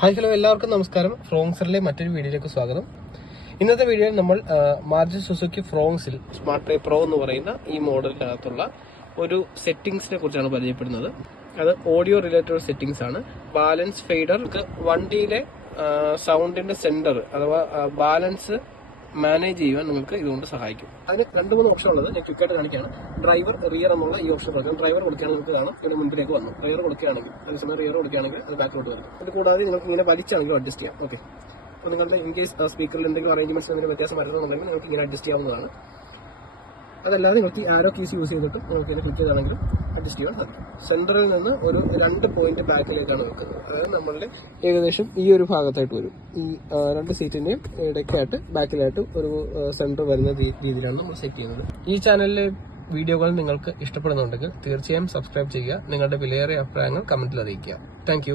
Hi hello എല്ലാവർക്കും നമസ്കാരം. ഫ്രോങ്സറിലെ മറ്റൊരു വീഡിയോയിലേക്ക് സ്വാഗതം. ഇന്നത്തെ വീഡിയോയിൽ നമ്മൾ മാരുതി സുസുക്കി ഫ്രോങ്സിൽ സ്മാർട്ട് പ്ലേ പ്രോ എന്ന് പറയുന്ന ഈ മോഡലിനകത്തുള്ള ഒരു സെറ്റിംഗ്സിനെ കുറിച്ചാണ് പരിചയപ്പെടുന്നത്. അത് ഓഡിയോ റിലേറ്റഡ് സെറ്റിംഗ്സ് ആണ്. ബാലൻസ് ഫെയ്ഡർ, വണ്ടിയിലെ സൗണ്ടിന്റെ സെന്റർ അഥവാ ബാലൻസ് മാനേജ് ചെയ്യുവാൻ നിങ്ങൾക്ക് ഇതുകൊണ്ട് സഹായിക്കും. അതിന് 2-3 ഓപ്ഷൻ ഉള്ളത് ഞാൻ ക്വിക്കായിട്ട് കാണിക്കുകയാണ്. ഡ്രൈവർ, റിയർ എന്നുള്ള ഈ ഓപ്ഷൻ കൊടുക്കാം. ഡ്രൈവർ കൊടുക്കുകയാണെങ്കിൽ നിങ്ങൾക്ക് കാണാം ഇവിടെ മുമ്പിലേക്ക് വന്നു. റിയർ കൊടുക്കുകയാണെങ്കിൽ അതേസമയം റിയർ കൊടുക്കുകയാണെങ്കിൽ അത് ബാക്കിലോട്ട് വരും. ഇത് കൂടാതെ നിങ്ങൾക്ക് ഇങ്ങനെ വലിച്ചാണെങ്കിലും അഡ്ജസ്റ്റ് ചെയ്യാം. ഓക്കെ, അപ്പോൾ നിങ്ങളുടെ ഇൻ കേസ് സ്പീക്കറിൽ എന്തെങ്കിലും അറേഞ്ച്മെന്റ്സ് എന്തെങ്കിലും വ്യത്യാസം വരുന്നുണ്ടെങ്കിൽ നിങ്ങൾക്ക് ഇങ്ങനെ അഡ്ജസ്റ്റ് ചെയ്യാവുന്നതാണ്. അതല്ലാതെ നിങ്ങൾക്ക് ഈ ആരോ കീസ് യൂസ് ചെയ്തിട്ട് നിങ്ങൾക്ക് ഇതിനെ ക്ലിക്ക് ചെയ്താണെങ്കിലും അഡ്ജസ്റ്റ് ചെയ്യാൻ സാധിക്കും. സെന്ററിൽ നിന്ന് ഒരു 2 പോയിന്റ് ബാക്കിലേക്കാണ് വെക്കുന്നത്. അതായത് നമ്മളുടെ ഏകദേശം ഈ ഒരു ഭാഗത്തായിട്ട് വരും. ഈ 2 സീറ്റിന്റെയും ഇടയ്ക്കായിട്ട് ബാക്കിലായിട്ട് ഒരു സെന്റർ വരുന്ന രീതിയിലാണ് നമ്മൾ സെറ്റ് ചെയ്യുന്നത്. ഈ ചാനലിലെ വീഡിയോകൾ നിങ്ങൾക്ക് ഇഷ്ടപ്പെടുന്നുണ്ടെങ്കിൽ തീർച്ചയായും സബ്സ്ക്രൈബ് ചെയ്യുക. നിങ്ങളുടെ വിലയേറിയ അഭിപ്രായങ്ങൾ കമന്റിൽ അറിയിക്കുക. താങ്ക്